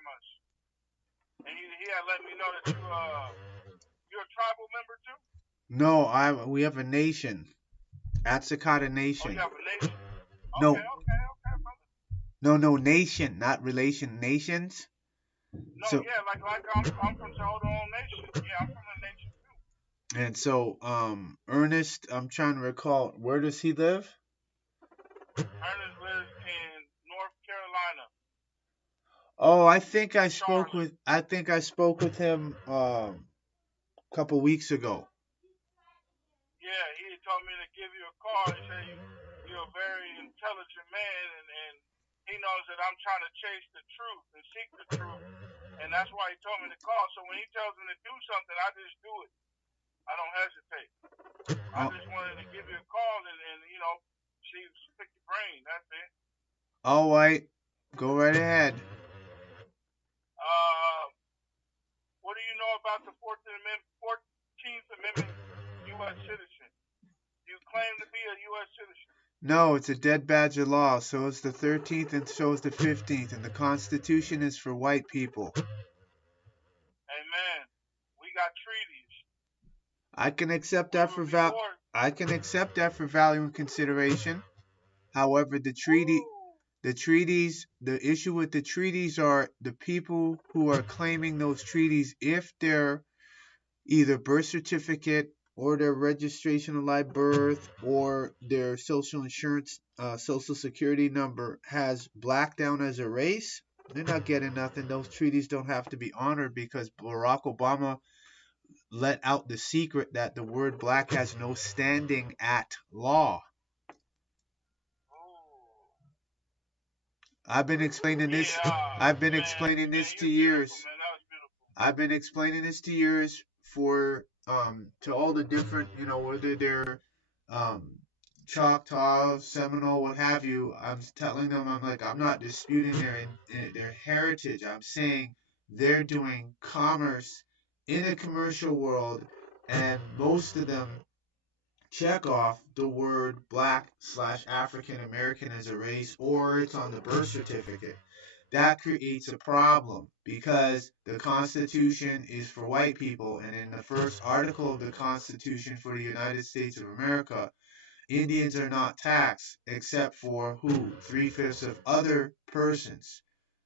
from us. And he had let me know that you're a tribal member too. No, we have a nation. Atsakata Oh, you Nation. have a nation. Okay, No, okay, okay, brother. no, nation, not relation. Nations. No, So yeah, like I'm from Tohono Nation. Yeah, I'm from the nation too. and so, Ernest, I'm trying to recall. Where does he live? Ernest lives in North Carolina, Oh, I think I spoke Charlotte. with. I think I spoke with him a couple weeks ago. Yeah, he told me to give you a call. He said you're a very intelligent man, and he knows that I'm trying to chase the truth and seek the truth, and that's why he told me to call. So when he tells me to do something, I just do it. I don't hesitate. I Oh, just wanted to give you a call and see, pick your brain. That's it. all right, go right ahead. Uh, what do you know about the 14th Amendment U.S. citizen? You claim to be a U.S. citizen. No, it's a dead badge of law. So is the 13th, and so is the 15th, and the Constitution is for white people. Amen. We got treaties. I can accept We that were for before. I can accept that for value and consideration. However, Woo! the issue with the treaties are the people who are claiming those treaties, if their either birth certificate or their registration of live birth or their social insurance, social security number has black down as a race, they're not getting nothing. Those treaties don't have to be honored because Barack Obama let out the secret that the word black has no standing at law. Ooh. I've been explaining this. Yeah, I've been man, explaining man, this to you're beautiful, years. man. That was beautiful. I've been explaining this to years for to all the different, whether they're um Choctaw, Seminole, what have you. I'm telling them, I'm like, I'm not disputing their heritage. I'm saying they're doing commerce in a commercial world, and most of them check off the word black/African American as a race, or it's on the birth certificate. That creates a problem because the Constitution is for white people, and in the first article of the Constitution for the United States of America, Indians are not taxed except for who? Three-fifths of other persons.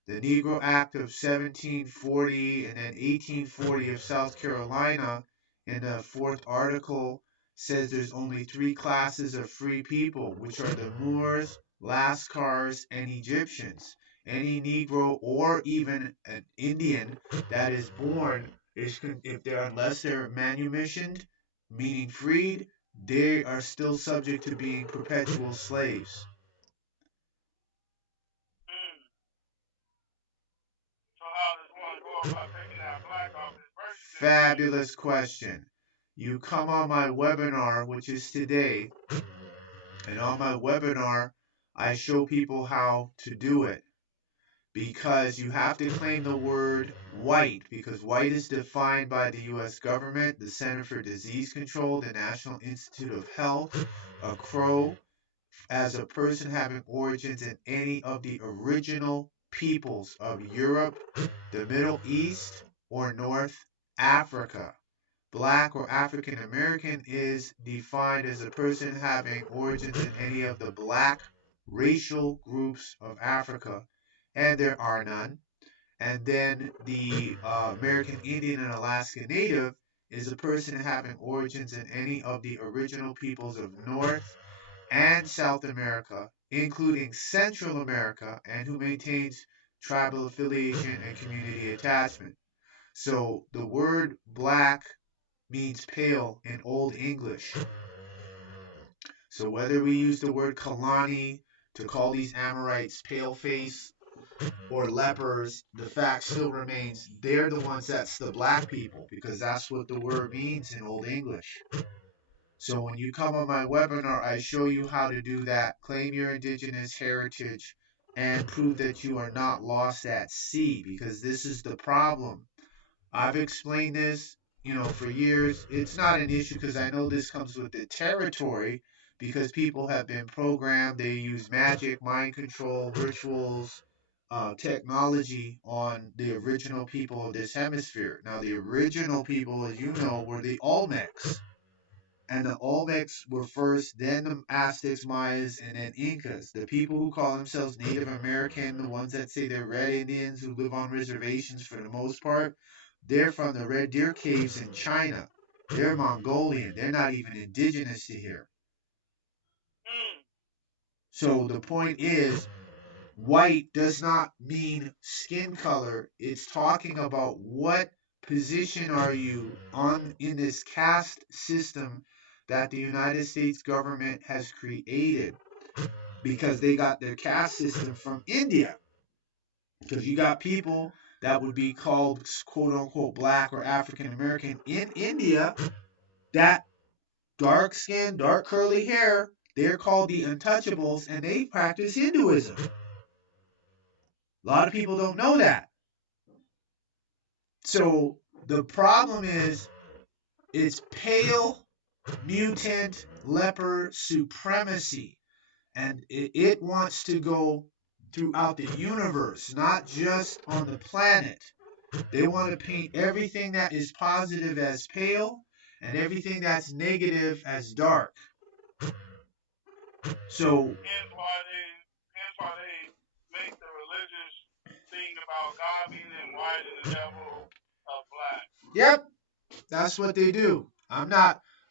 The Negro Act of 1740 and then 1840 of South Carolina, in the fourth article, says there's only three classes of free people, which are the Moors, Lascars, and Egyptians. Any Negro or even an Indian that is born, if they're unless they're manumissioned, meaning freed, they are still subject to being perpetual slaves. Mm. So how does one go about taking that black off his birth certificate? Fabulous question. You come on my webinar, which is today, and on my webinar, I show people how to do it. Because you have to claim the word white, because white is defined by the U.S. government, the Center for Disease Control, the National Institute of Health, a crow, as a person having origins in any of the original peoples of Europe, the Middle East, or North Africa. Black or African American is defined as a person having origins in any of the black racial groups of Africa, and there are none. And then the American Indian and Alaska Native is a person having origins in any of the original peoples of North and South America, including Central America, and who maintains tribal affiliation and community attachment. So the word black means pale in Old English. So whether we use the word Kalani to call these Amorites pale face or lepers, the fact still remains they're the ones that's the black people, because that's what the word means in Old English. So when you come on my webinar, I show you how to do that, claim your indigenous heritage, and prove that you are not lost at sea, because this is the problem. I've explained this, for years. It's not an issue because I know this comes with the territory, because people have been programmed. They use magic, mind control, rituals, technology on the original people of this hemisphere. Now, the original people, as you know, were the Olmecs. And the Olmecs were first, then the Aztecs, Mayas, and then Incas. The people who call themselves Native American, the ones that say they're Red Indians who live on reservations for the most part, they're from the Red Deer Caves in China. They're Mongolian. They're not even indigenous to here. Mm. So the point is, white does not mean skin color. It's talking about what position are you on in this caste system that the United States government has created, because they got their caste system from India. Because you got people that would be called quote unquote black or African American in India, that dark skin, dark curly hair, they're called the untouchables, and they practice Hinduism. A lot of people don't know that. So the problem is, it's pale mutant leper supremacy, and it wants to go throughout the universe, not just on the planet. They want to paint everything that is positive as pale and everything that's negative as dark. So Hence why they make the religious thing about God being in white and the devil black. yep, that's what they do.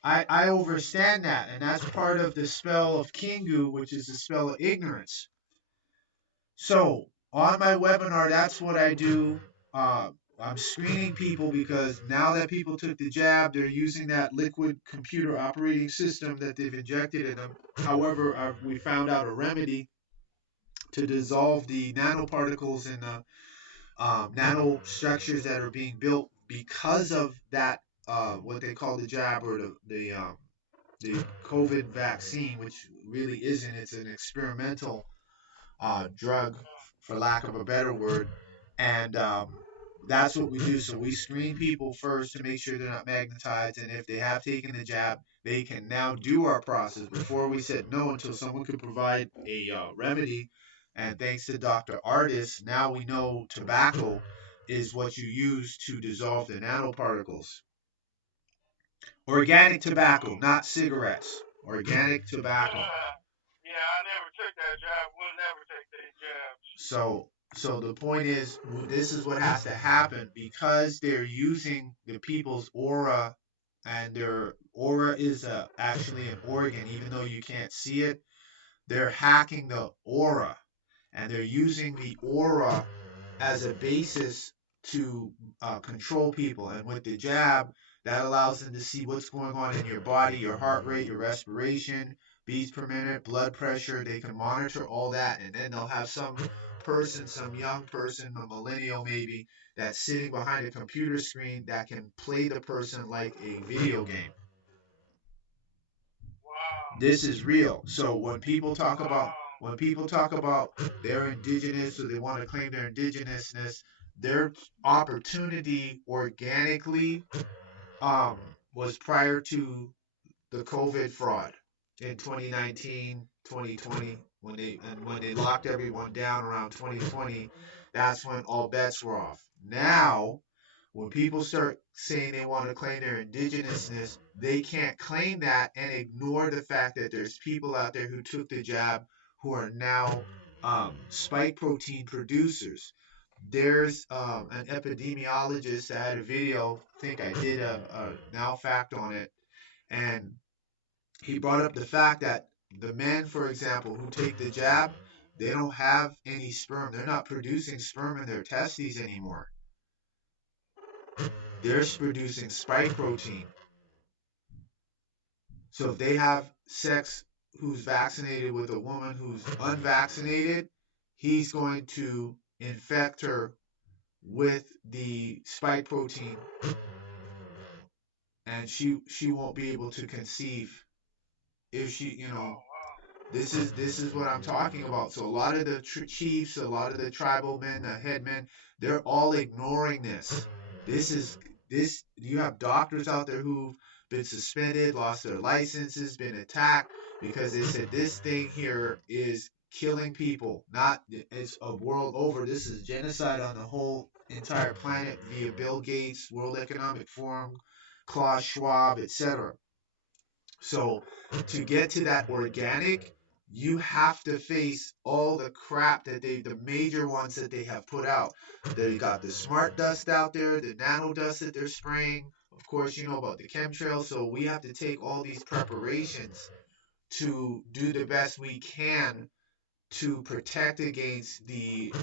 I understand that, and that's part of the spell of Kingu, which is the spell of ignorance. So on my webinar, that's what I do. I'm screening people because now that people took the jab, they're using that liquid computer operating system that they've injected in them. However, we found out a remedy to dissolve the nanoparticles in the nanostructures that are being built because of that, what they call the jab, or the COVID vaccine, which really isn't. It's an experimental drug, for lack of a better word. And that's what we do. So we screen people first to make sure they're not magnetized. And if they have taken the jab, they can now do our process. Before we said no until someone could provide a remedy. And thanks to Dr. Artis, now we know tobacco is what you use to dissolve the nanoparticles. Organic tobacco, not cigarettes. Organic tobacco. Yeah, I never took that jab. We'll never take that jab. So the point is, this is what has to happen, because they're using the people's aura, and their aura is actually an organ, even though you can't see it. They're hacking the aura, and they're using the aura as a basis to control people. And with the jab, that allows them to see what's going on in your body, your heart rate, your respiration, beats per minute, blood pressure. They can monitor all that, and then they'll have some person, some young person, a millennial maybe, that's sitting behind a computer screen that can play the person like a video game. Wow. This is real. So when people talk about they're indigenous, or they want to claim their indigenousness, their opportunity organically um, was prior to the COVID fraud in 2019, 2020, when they locked everyone down around 2020. That's when all bets were off. Now, when people start saying they want to claim their indigenousness, they can't claim that and ignore the fact that there's people out there who took the jab who are now spike protein producers. There's an epidemiologist that had a video, I think I did a now fact on it, and he brought up the fact that the men, for example, who take the jab, they don't have any sperm. They're not producing sperm in their testes anymore. They're producing spike protein. So if they have sex who's vaccinated with a woman who's unvaccinated, he's going to infect her with the spike protein, and she won't be able to conceive if she, this is what I'm talking about. So a lot of the chiefs, a lot of the tribal men, the headmen, they're all ignoring this. This. You have doctors out there who've been suspended, lost their licenses, been attacked because they said this thing here is killing people. Not it's a world over. This is genocide on the whole entire planet via Bill Gates, World Economic Forum, Klaus Schwab, etc. So to get to that organic, you have to face all the crap that the major ones that they have put out. They got the smart dust out there, the nano dust that they're spraying. Of course, you know about the chemtrails. So we have to take all these preparations to do the best we can to protect against the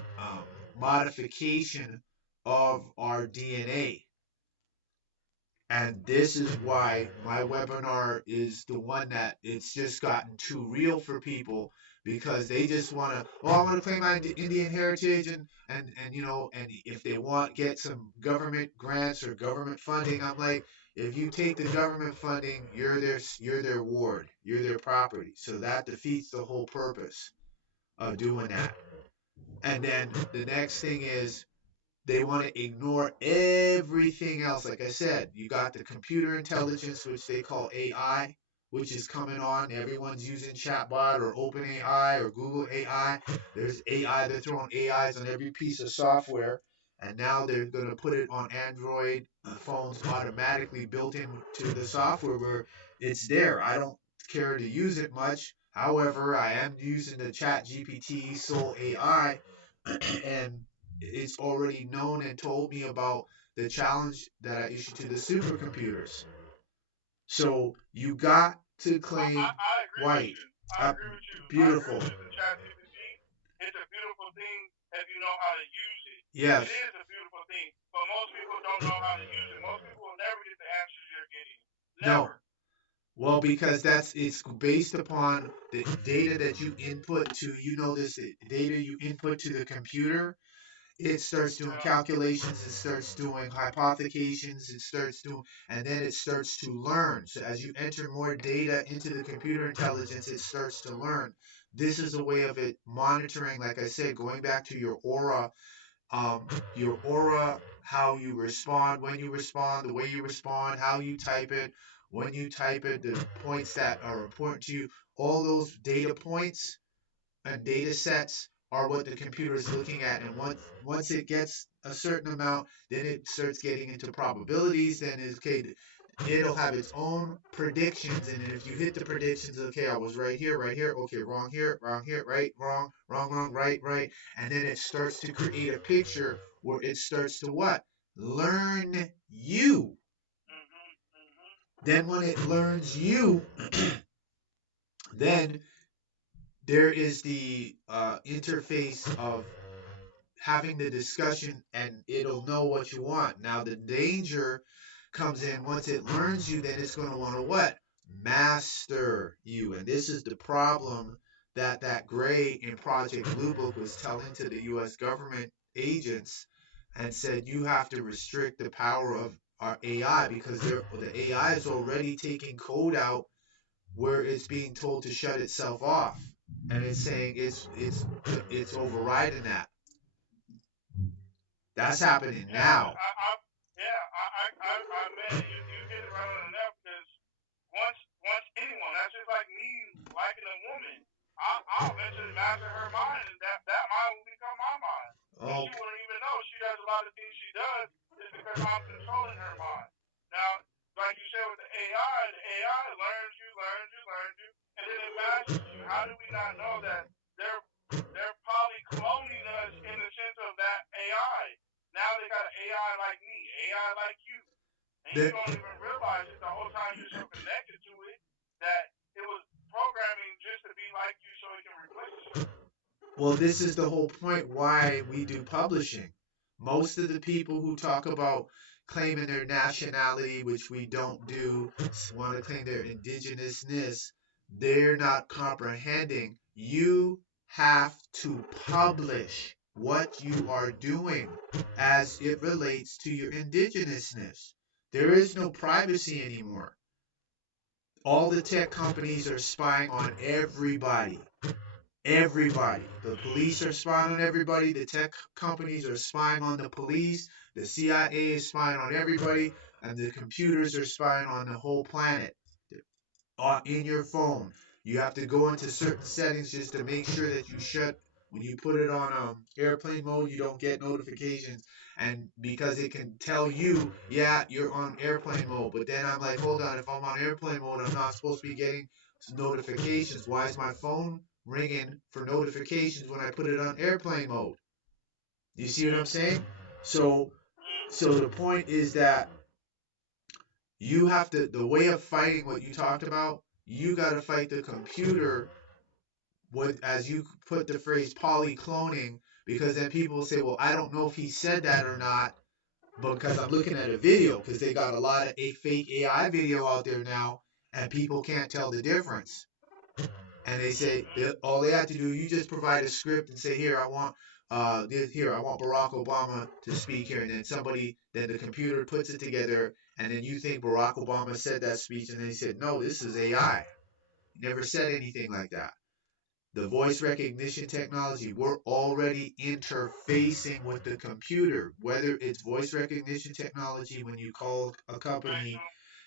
modification of our DNA. And this is why my webinar is the one that it's just gotten too real for people because they just want to, oh, I want to claim my Indian heritage and you know, and if they want get some government grants or government funding, I'm like, if you take the government funding, you're their ward, you're their property. So that defeats the whole purpose of doing that. And then the next thing is they want to ignore everything else. Like I said, you got the computer intelligence, which they call AI, which is coming on. Everyone's using chatbot or OpenAI or Google AI. There's AI, they're throwing AIs on every piece of software. And now they're going to put it on Android phones automatically built into the software where it's there. I don't care to use it much. However, I am using the Chat GPT Soul AI, and it's already known and told me about the challenge that I issued to the supercomputers. So you got to claim I agree with white. you. I Uh, agree with you. I agree Beautiful. with you. The chat GPT, it's a beautiful thing if you know how to use it. Yes. It is a beautiful thing, but most people don't know how to use it. Most people will never get the answers you're getting. No. Never. Well, because that's it's based upon the data that you input to, you know, this data you input to the computer. It starts doing Yeah. calculations, it starts doing hypothecations, it starts doing, and then it starts to learn. So as you enter more data into the computer intelligence, it starts to learn. This is a way of it monitoring, like I said, going back to your aura, how you respond, when you respond, the way you respond, how you type it, when you type it, the points that are important to you, all those data points and data sets are what the computer is looking at. And once it gets a certain amount, then it starts getting into probabilities. Then it's okay. It'll have its own predictions, and if you hit the predictions, okay, I was right here, right here, okay, wrong here, right, wrong, right, right, and then it starts to create a picture where it starts to what? Learn you. Mhm. Mhm. Then when it learns you, then there is the interface of having the discussion and it'll know what you want. Now the danger comes in once it learns you, then it's going to want to what? Master you. And this is the problem that Gray in Project Blue Book was telling to the US government agents and said you have to restrict the power of our AI because the AI is already taking code out where it's being told to shut itself off, and it's saying it's overriding that. That's happening Yeah, now. man, you hit it right on the nail because once anyone, that's just like me liking a woman. I'll eventually master her mind, and that mind will become my mind, and she Oh, wouldn't even know she does a lot of things she does is because I'm controlling her mind. Now, like you said with the AI learns you, and then it masters you. How do we not know that they're they're probably cloning us in the sense of that AI? Now they got an AI like me, AI like you, and you the, don't even realize it the whole time you're so connected to it that it was programming just to be like you so it can replace you. well, this is the whole point why we do publishing. Most of the people who talk about claiming their nationality, which we don't do, want to claim their indigenousness, they're not comprehending. You have to publish what you are doing as it relates to your indigenousness. There is no privacy anymore. All the tech companies are spying on everybody. Everybody. The police are spying on everybody. The tech companies are spying on the police. The CIA is spying on everybody. And the computers are spying on the whole planet in your phone. You have to go into certain settings just to make sure that you shut. When you put it on airplane mode, you don't get notifications, and because it can tell you, yeah, you're on airplane mode. But then I'm like, hold on, if I'm on airplane mode, I'm not supposed to be getting notifications. Why is my phone ringing for notifications when I put it on airplane mode? You see what I'm saying? So, so the point is that you have to, the way of fighting what you talked about, you got to fight the computer with, as you put the phrase, polycloning, because then people will say, well, I don't know if he said that or not because I'm looking at a video, because they got a lot of fake AI video out there now, and people can't tell the difference. And they say all they have to do, you just provide a script and say, here, I want here, I want Barack Obama to speak here, and then somebody, then the computer puts it together, and then you think Barack Obama said that speech, and they said, no, this is AI. Never said anything like that. The voice recognition technology, we're already interfacing with the computer, whether it's voice recognition technology when you call a company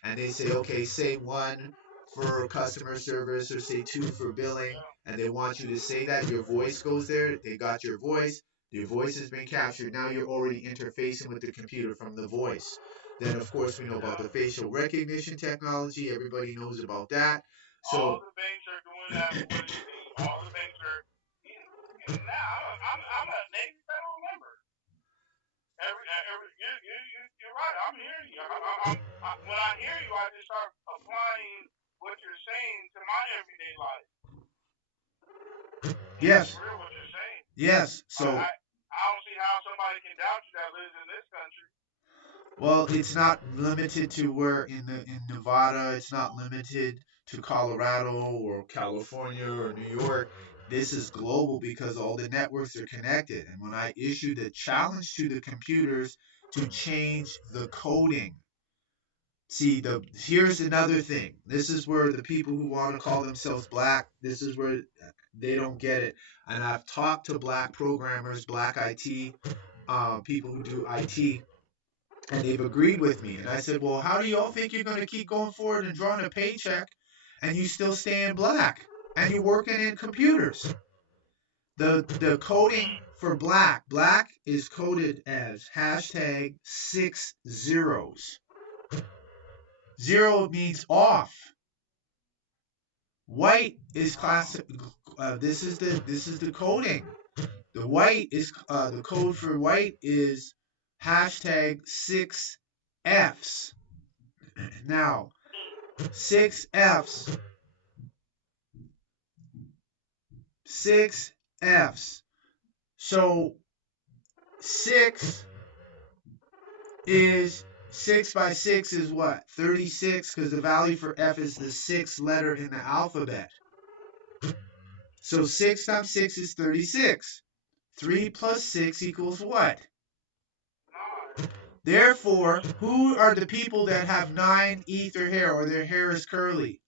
and they say, okay, say one for customer service or say two for billing, and they want you to say that, your voice goes there, they got your voice has been captured, now you're already interfacing with the computer from the voice. Then, of course, we know about the facial recognition technology, everybody knows about that. So, all the banks are doing that voice thing. All the banks are. Now I'm a Navy federal member. You're right. I'm hearing you. When I hear you, I just start applying what you're saying to my everyday life. And yes. it's real what you're saying. Yes. So I don't see how somebody can doubt you that lives in this country. Well, it's not limited to where in Nevada. It's not limited to Colorado or California or New York. This is global because all the networks are connected. And when I issued a challenge to the computers to change the coding, see, here's another thing. This is where the people who want to call themselves black, this is where they don't get it. And I've talked to black programmers, black IT, people who do IT, and they've agreed with me. And I said, well, how do y'all think you're going to keep going forward and drawing a paycheck and you still stay in black and you're working in computers? The coding for black is coded as hashtag 6 zeros. 0 means off. White is this is the coding. The white is the code for white is hashtag 6 Fs. Now, 6 Fs. 6 Fs. So 6 is 6 by 6 is what? 36, because the value for F is the 6th letter in the alphabet. So 6 times 6 is 36. 3 plus 6 equals what? Therefore, who are the people that have 9 ether hair or their hair is curly?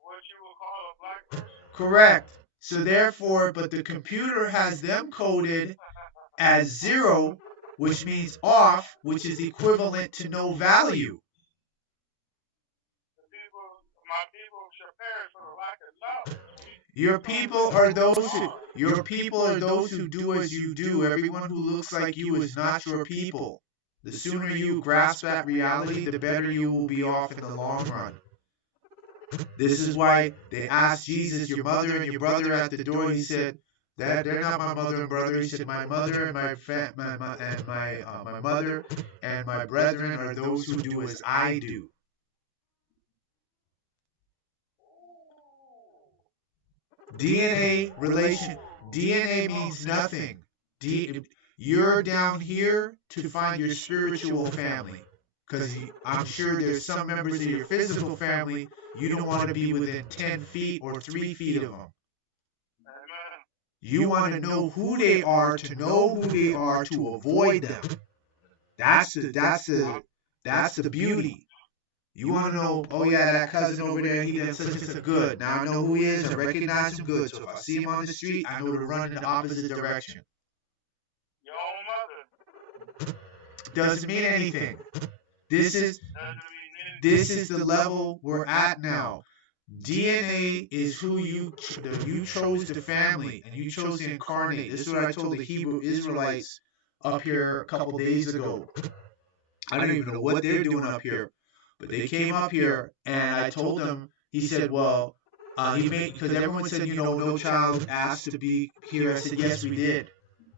What you will call a black person? Correct. So therefore, but the computer has them coded as 0, which means off, which is equivalent to no value. My people should perish for the lack of knowledge. Your people are those who do as you do. Everyone who looks like you is not your people. The sooner you grasp that reality, the better you will be off in the long run. This is why they asked Jesus, your mother and your brother at the door. He said, that they're not my mother and brother. He said, my mother and my mother and my brethren are those who do as I do. DNA means nothing. You're down here to find your spiritual family. Because I'm sure there's some members of your physical family you don't want to be within 10 feet or 3 feet of them. You want to know who they are to avoid them. That's the beauty. You want to know, oh yeah, that cousin over there, he does such and such good. Now I know who he is, I recognize him good. So if I see him on the street, I know to run in the opposite direction. Your own mother. Doesn't mean anything. This is the level we're at now. DNA is who you chose the family, and you chose to incarnate. This is what I told the Hebrew Israelites up here a couple days ago. I don't even know what they're doing up here, but they came up here, and I told them. He said, "Well, he made because everyone said, no child asked to be here." I said, "Yes, we did.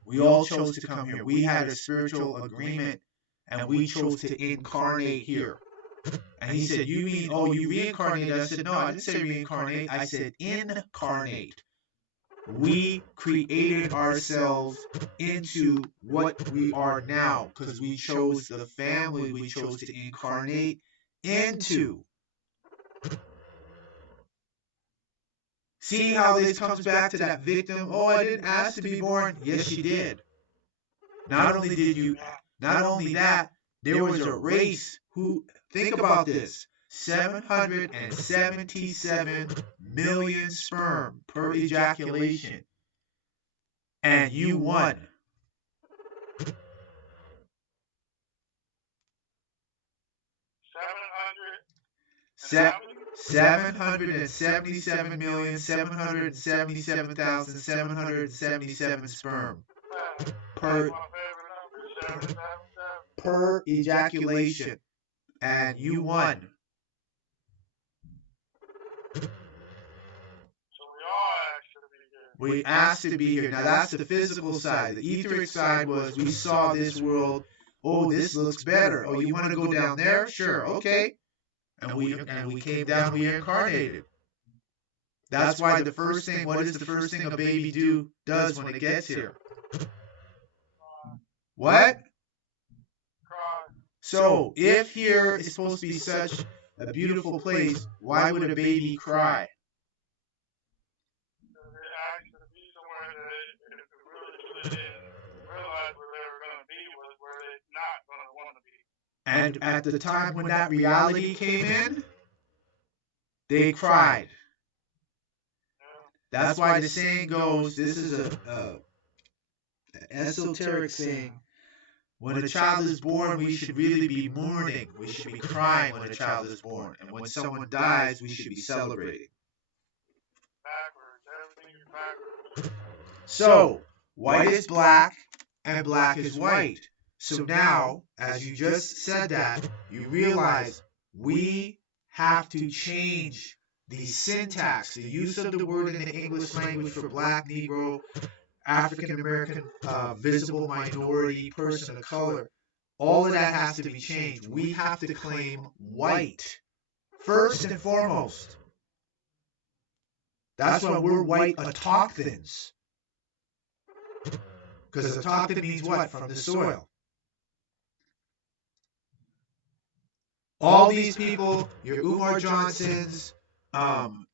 We all chose to come here. We had a spiritual agreement, and we chose to incarnate here." And he said, "You mean, oh, you reincarnated?" I said, "No, I didn't say reincarnate. I said incarnate. We created ourselves into what we are now because we chose the family we chose to incarnate into." See how this comes back to that victim? Oh, I didn't ask to be born. Yes, you did. Not only did you, not only that, there was a race who, think about this, 777 million sperm per ejaculation, and you won. 777,777,777 sperm per ejaculation, and you won. We asked to be here. Now that's the physical side. The etheric side was we saw this world. Oh, this looks better. Oh, you want to go down there? Sure, okay. And we came down. We incarnated. That's why the first thing. What is the first thing a baby does when it gets here? What? So if here is supposed to be such a beautiful place, why would a baby cry? And at the time when that reality came in, they cried. That's why the saying goes, this is a esoteric saying, when a child is born, we should really be mourning. We should be crying when a child is born. And when someone dies, we should be celebrating. So, white is black and black is white. So now, as you just said that, you realize we have to change the syntax, the use of the word in the English language for black, Negro, African American, visible minority, person of color. All of that has to be changed. We have to claim white first and foremost. That's why we're white autochthons. Because autochthon means what? From the soil. All these people, your Umar Johnsons, and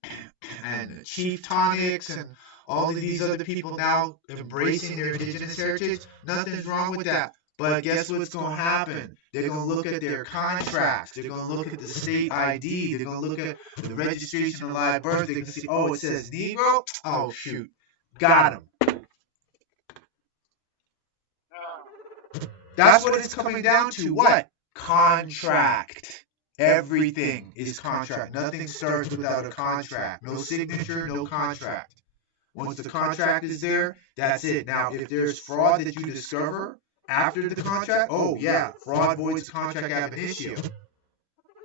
Chief Tonics, and all of these other people now embracing their indigenous heritage, nothing's wrong with that. But guess what's going to happen? They're going to look at their contracts. They're going to look at the state ID. They're going to look at the registration of live birth. They're going to see, oh, it says Negro? Oh, shoot. Got him. That's what it's coming down to. What? Contract. Everything is contract. Nothing starts without a contract. No signature, no contract. Once the contract is there, that's it. Now, if there's fraud that you discover after the contract, oh yeah, fraud voids contract ab initio.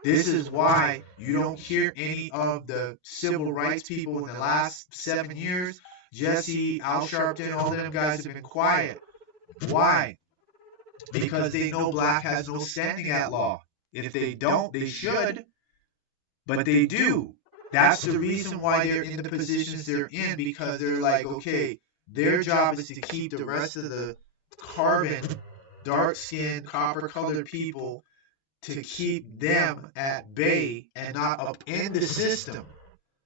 This is why you don't hear any of the civil rights people in the last 7 years. Jesse, Al Sharpton, all of them guys have been quiet. Why? Because they know black has no standing at law. If they don't, they should, but they do. That's the reason why they're in the positions they're in, because they're like, okay, their job is to keep the rest of the carbon, dark-skinned, copper-colored people, to keep them at bay and not upend the system.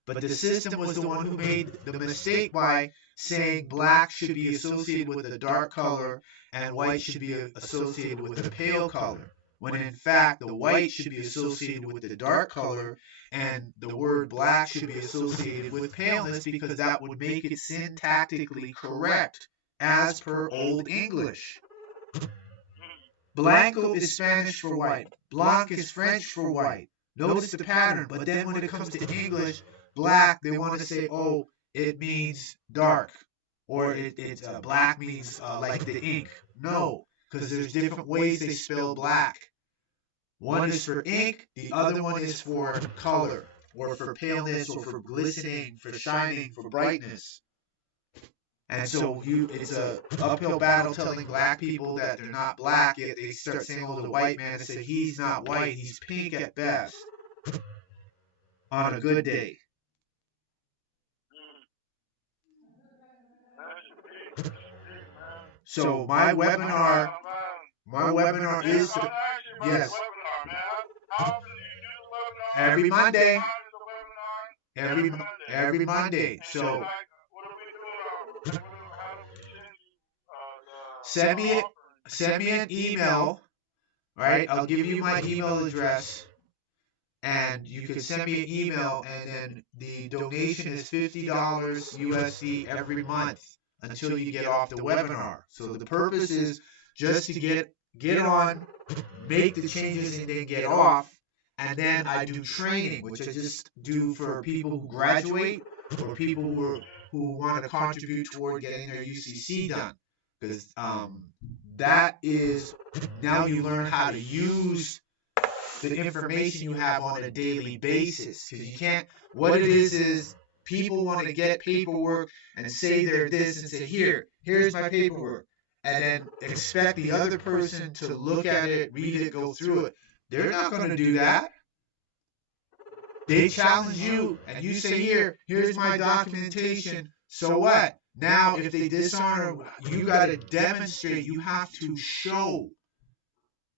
But the system was the one who made the mistake by saying black should be associated with a dark color and white should be associated with a pale color. When in fact the white should be associated with the dark color and the word black should be associated with paleness, because that would make it syntactically correct as per Old English. Blanco is Spanish for white. Blanc is French for white. Notice the pattern, but then when it comes to English, black, they want to say, oh, it means dark, or black means like the ink. No, because there's different ways they spell black. One is for ink, the other one is for color, or for paleness, or for glistening, for shining, for brightness. And so it's a uphill battle telling black people that they're not black, yet they start saying, oh, the white man, and say he's not white, he's pink at best on a good day. So my webinar is yes. Every Monday. Every Monday. So send me an email. Right? I'll give you my email address, and you can send me an email, and then the donation is $50 USD every month until you get off the webinar. So the purpose is just to get on, make the changes, and then get off. And then I do training, which I just do for people who graduate or people who want to contribute toward getting their UCC done. Because that is, now you learn how to use the information you have on a daily basis. Because you can't, what it is people want to get paperwork and say they're this and say, here's my paperwork. And then expect the other person to look at it, read it, go through it. They're not going to do that. They challenge you, and you say, here's my documentation. So what? Now, if they dishonor, you got to demonstrate. You have to show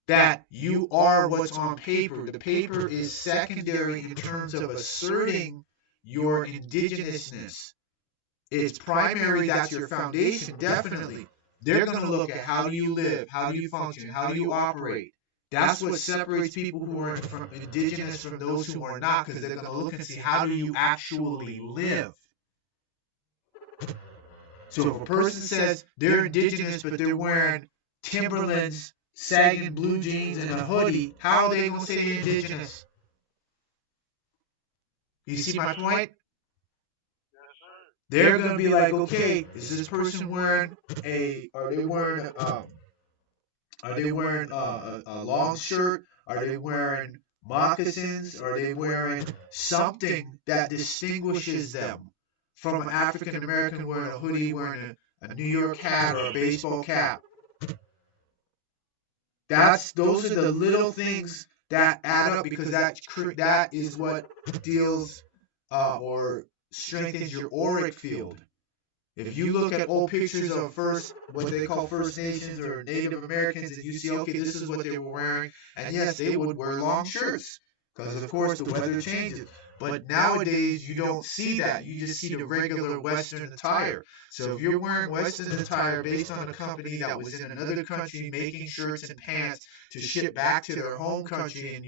that you are what's on paper. The paper is secondary in terms of asserting your indigenousness. It's primary. That's your foundation, definitely. They're going to look at how do you live, how do you function, how do you operate. That's what separates people who are from indigenous from those who are not, because they're going to look and see how do you actually live. So if a person says they're indigenous but they're wearing Timberlands, sagging blue jeans, and a hoodie, how are they going to say they're indigenous? You see my point? They're going to be like, okay, is this person wearing are they wearing a long shirt? Are they wearing moccasins? Are they wearing something that distinguishes them from an African American wearing a hoodie, wearing a New York hat or a baseball cap? Those are the little things that add up, because that is what deals or strengthens your auric field. If you look at old pictures of what they call First Nations or Native Americans, and you see, okay, this is what they were wearing, and yes, they would wear long shirts, because of course the weather changes. But nowadays you don't see that. You just see the regular Western attire. So if you're wearing Western attire based on a company that was in another country making shirts and pants to ship back to their home country,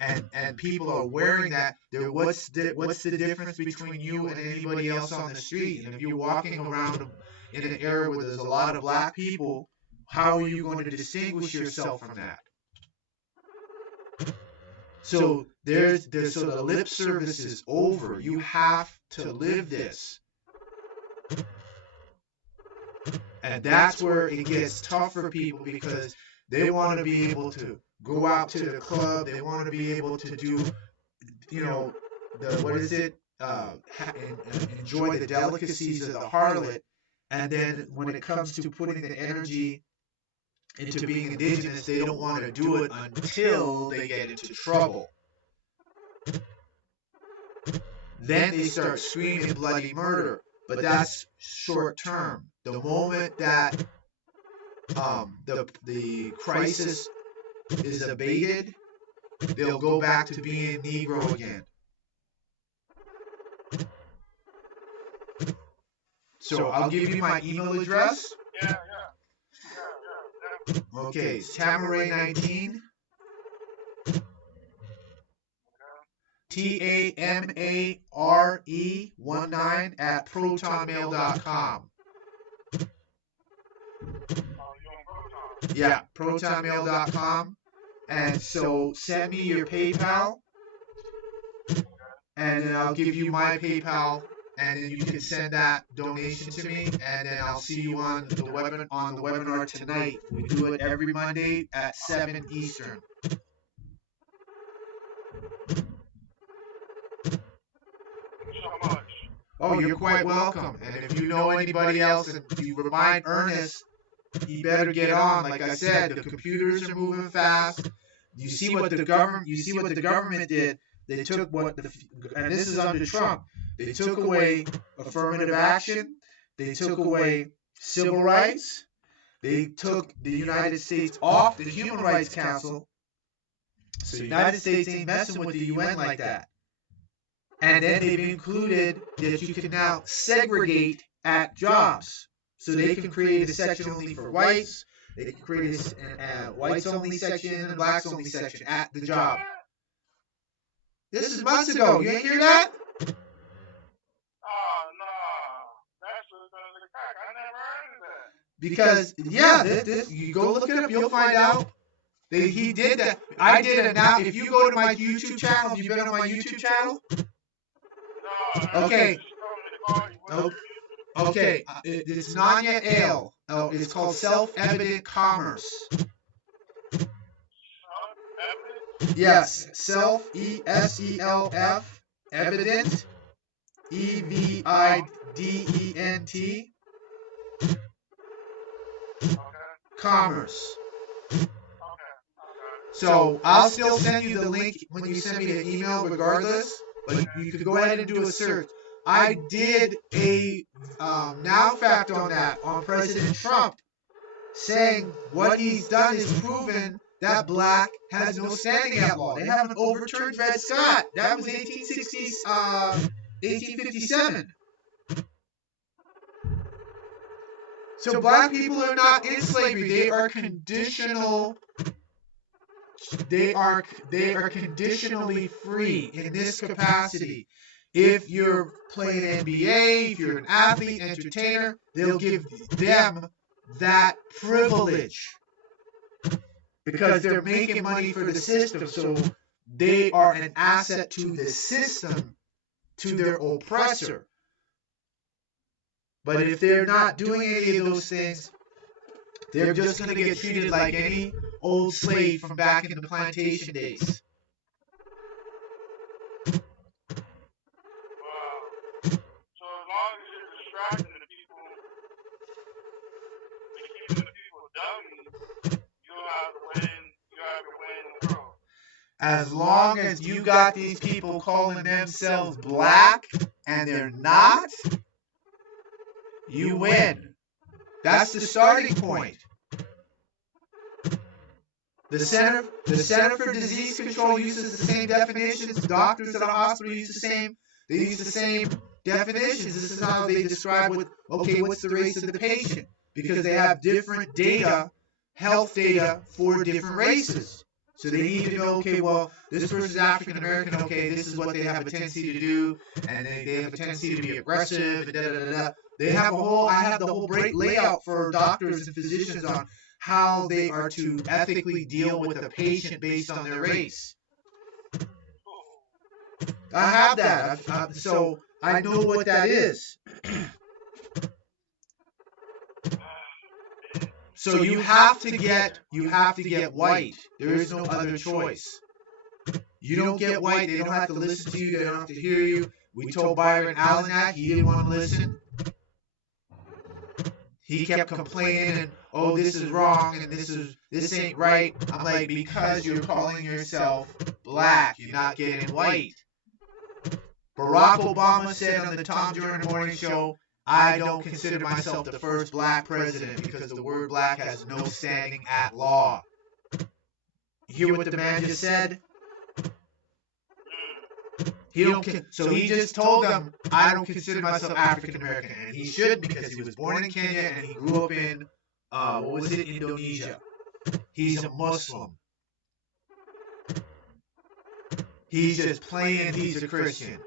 and people are wearing that, what's the difference between you and anybody else on the street? And if you're walking around in an area where there's a lot of black people, how are you going to distinguish yourself from that? So so the lip service is over. You have to live this. And that's where it gets tough for people, because they want to be able to go out to the club. They want to be able to do, enjoy the delicacies of the harlot. And then when it comes to putting the energy into being indigenous, they don't want to do it until they get into trouble. Then they start screaming bloody murder. But that's short term. The moment that the crisis is abated, they'll go back to being Negro again. So I'll give you my email address. Yeah. Okay, it's Tamare19. TAMARE19 @ protonmail.com. Yeah, protonmail.com. And so send me your PayPal, and then I'll give you my PayPal, and then you can send that donation to me, and then I'll see you on the webinar tonight. We do it every Monday at 7 Eastern. So much. Oh, you're quite welcome. And if you know anybody else and you remind Ernest, he better get on. Like I said, the computers are moving fast. You see what the government did. They took and this is under Trump. They took away affirmative action. They took away civil rights. They took the United States off the Human Rights Council. So the United States ain't messing with the UN like that. And then they've included that you can now segregate at jobs. So they can create a section only for whites. They can create a whites only section and blacks only section at the job. This is months ago. You ain't hear that? Oh, no. That's the crack. I never heard of that. Because, yeah, you go look it up. You'll find out. He did that. I did it now. If you go to my YouTube channel, have you been on my YouTube channel? No. Okay. Okay. It's Nanya Ale. Oh, it's called Self-Evident Commerce. Yes. Self-E-S-E-L-F. Evident. E-V-I-D-E-N-T. Commerce. So I'll still send you the link when you send me the email regardless, but you can go ahead and do a search. I did a now fact on that, on President Trump, saying what he's done is proven that black has no standing at law. They haven't overturned Dred Scott. That was 1857. So black people are not in slavery. They are conditional. They are conditionally free in this capacity. If you're playing NBA, if you're an athlete, entertainer, they'll give them that privilege because they're making money for the system. So they are an asset to the system, to their oppressor. But if they're not doing any of those things, they're just going to get treated like any old slave from back in the plantation days. Wow. So as long as you're distracting the people, and keeping the people dummies, you'll have to win. You have to win the world. As long as you got these people calling themselves black and they're not, you win. That's the starting point. The Center for Disease Control uses the same definitions. Doctors at a hospital use the same. They use the same definitions. This is how they describe what's the race of the patient, because they have different data, health data for different races. So they need to know, okay, well, this person's African American, okay, this is what they have a tendency to do, and they have a tendency to be aggressive, and da-da-da-da. I have the whole layout for doctors and physicians on how they are to ethically deal with a patient based on their race. I have that, so I know what that is. So you have to get white. There is no other choice. You don't get white, they don't have to listen to you, they don't have to hear you. We told Byron Allen that, he didn't want to listen. He kept complaining and, oh, this is wrong and this ain't right. I'm like, because you're calling yourself black, you're not getting white. Barack Obama said on the Tom Jordan Morning Show, I don't consider myself the first black president because the word black has no standing at law. You hear what the man just said? So he just told them, I don't consider myself African American, and he should because he was born in Kenya and he grew up in Indonesia. He's a Muslim. He's just playing he's a Christian.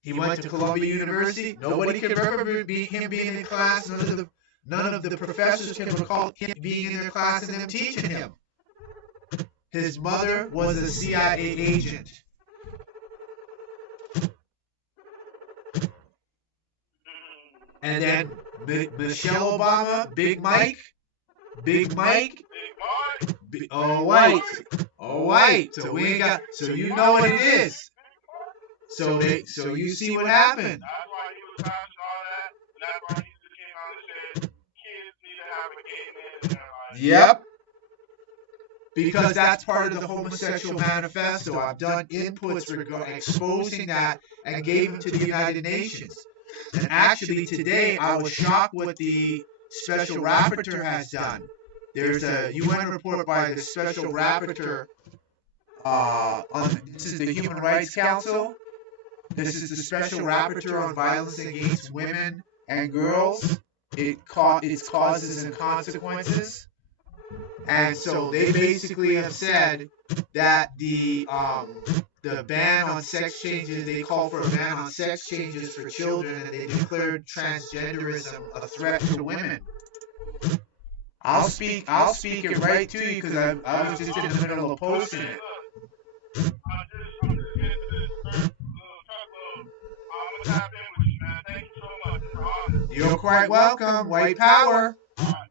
He went to Columbia University. Nobody can remember him being in class. None of the professors can recall him being in their class and them teaching him. His mother was a CIA agent. And then Michelle Obama, Big Mike. All white. So we ain't got. So you know what it is. So you see what happened. That's why he was passing all that. And that's why he just came out and said kids need to have a gay man in their life. Yep. Because that's part of the homosexual manifesto. I've done inputs exposing that and gave them to the United Nations. And actually today I was shocked what the Special Rapporteur has done. There's a UN report by the Special Rapporteur this is the Human Rights Council. This is the Special Rapporteur on Violence Against Women and Girls. Its causes and consequences. And so they basically have said that the ban on sex changes, they call for a ban on sex changes for children, and they declared transgenderism a threat to women. I'll speak it right to you because I was just in the middle of posting it. I'm just getting to this little truckload. I'm gonna tap in with you, man. Thank you so much. You're quite welcome. White power. All right.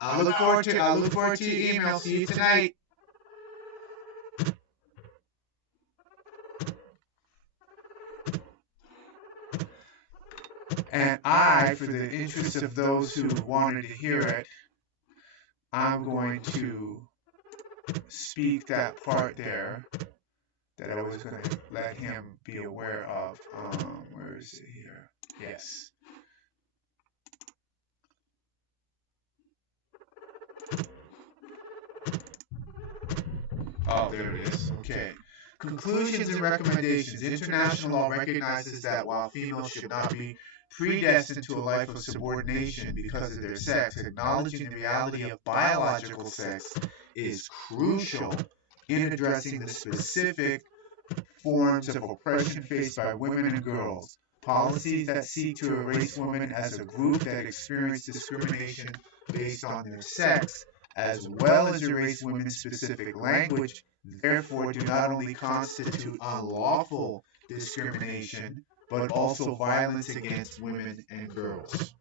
I look forward to your email. See you tonight. And for the interest of those who wanted to hear it, I'm going to speak that part there that I was going to let him be aware of. Where is it here? Yes. Oh, there it is. Okay. Conclusions and recommendations. International law recognizes that while females should not be predestined to a life of subordination because of their sex, acknowledging the reality of biological sex is crucial in addressing the specific forms of oppression faced by women and girls. Policies that seek to erase women as a group that experience discrimination based on their sex, as well as erase women's specific language, therefore do not only constitute unlawful discrimination, but also violence against women and girls.